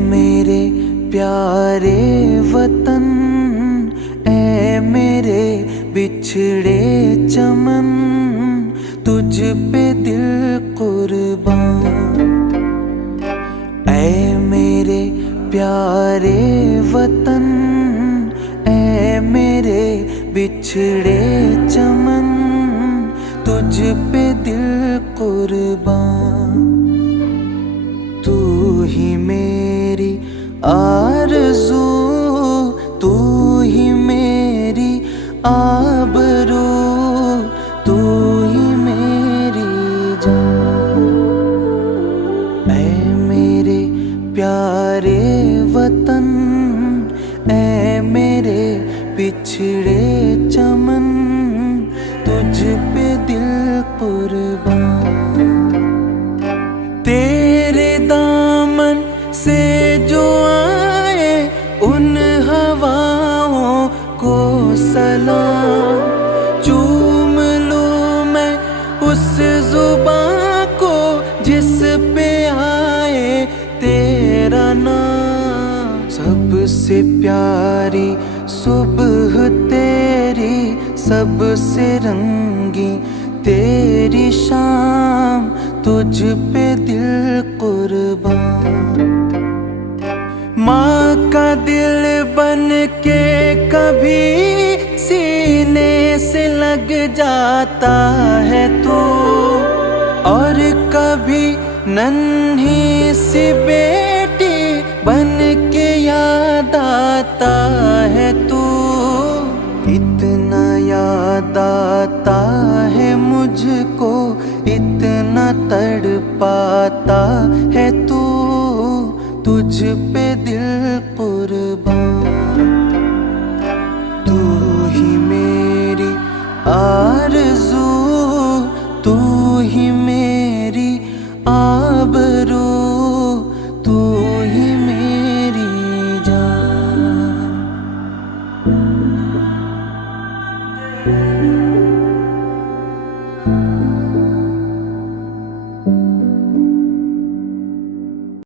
मेरे प्यारे वतन, ऐ मेरे बिछड़े चमन, तुझ पे दिल कुर्बान। ऐ मेरे प्यारे वतन, ऐ मेरे बिछड़े चमन, तुझ पे दिल कुर्बान। तू ही मेरी आरज़ू, तू ही मेरी आबरू, तू ही मेरी जान। ऐ मेरे प्यारे वतन, ऐ मेरे बिछड़े चमन, तुझ पे दिल कुर्बान। तेरे दामन से जो आए उन हवाओं को सलाम, चूम लूं मैं उस जुबां को जिस पे आए तेरा नाम। सबसे प्यारी सुबह तेरी, सबसे रंगी तेरी शाम, तुझ पे दिल कुर्बान। माँ का दिल बन के कभी सीने से लग जाता है तू, और कभी नन्ही सी बेटी बन के याद आता है तू। इतना याद आता है मुझको, इतना तड़पाता है तू, तुझ पे दिल कुर्बान।